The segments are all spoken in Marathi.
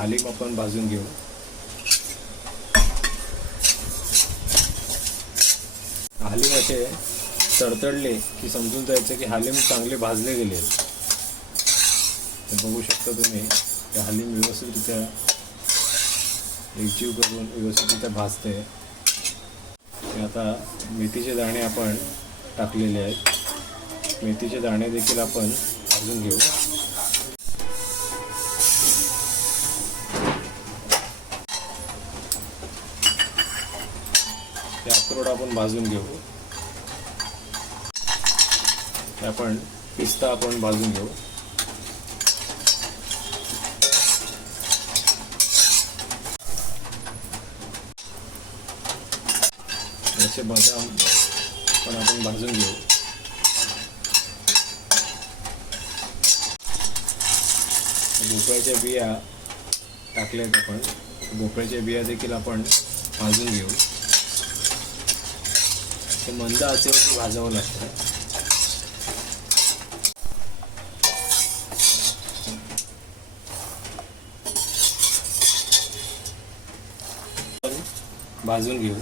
हालीम आपण भाजून घेऊ। हालीम असे तडतडले की समजून जायचं की हालीम चांगले भाजले गेले आहेत। बघू शकता तुम्ही की हालीम व्यवस्थितरित्या एकजीव करून व्यवस्थितरित्या भाजते। आता मेथीचे दाणे आपण टाकलेले आहेत। मेथीचे दाणे देखील आपण भाजून घेऊ। हे अक्रोड आपण भाजून घेऊ। आपण पिस्ता आपण भाजून घेऊ। असे बदाम पण आपण भाजून घेऊ। भोपळ्याच्या बिया टाकल्यात आपण। भोपळ्याच्या बिया देखील आपण भाजून घेऊ। हे मंद आचेवरती भाजावं लागतं। भाजून घेऊ।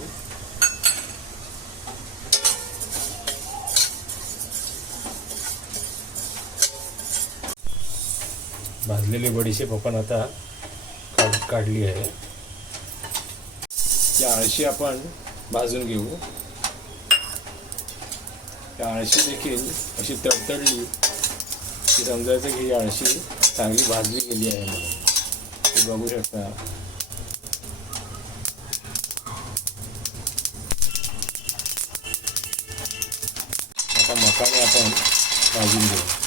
भाजलेली बडीशेप आपण आता काढली आहे। या अळशी आपण भाजून घेऊ। या अळशी देखील अशी तडतडली की समजायचं की ही अळशी चांगली भाजली गेली आहे म्हणून। तुम्ही बघू शकता। आता मकाने आपण भाजून घेऊ।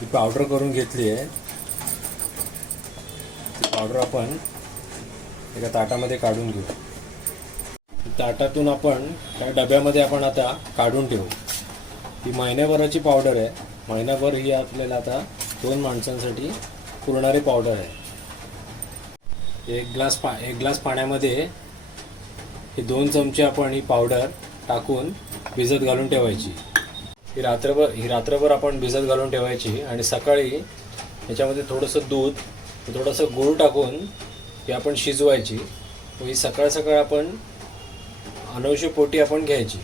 ही पावडर करून घेतली आहे। ती पावडर आपण एका ताटामध्ये काढून घेऊ। ताटातून आपण त्या डब्यामध्ये आपण आता काढून ठेवू। ही महिन्याभराची पावडर आहे। महिनाभर ही आपल्याला आता 2 माणसांसाठी पुरणारी पावडर आहे। एक ग्लास पाण्यामध्ये हे 2 चमचे आपण ही पावडर टाकून भिजत घालून ठेवायची। ही रात्रभर आपण भिजत घालून ठेवायची आणि सकाळी याच्यामध्ये थोडंसं दूध थोडंसं गूळ टाकून ही आपण शिजवायची। ही सकाळ आपण अनवश्य पोटी आपण घ्यायची।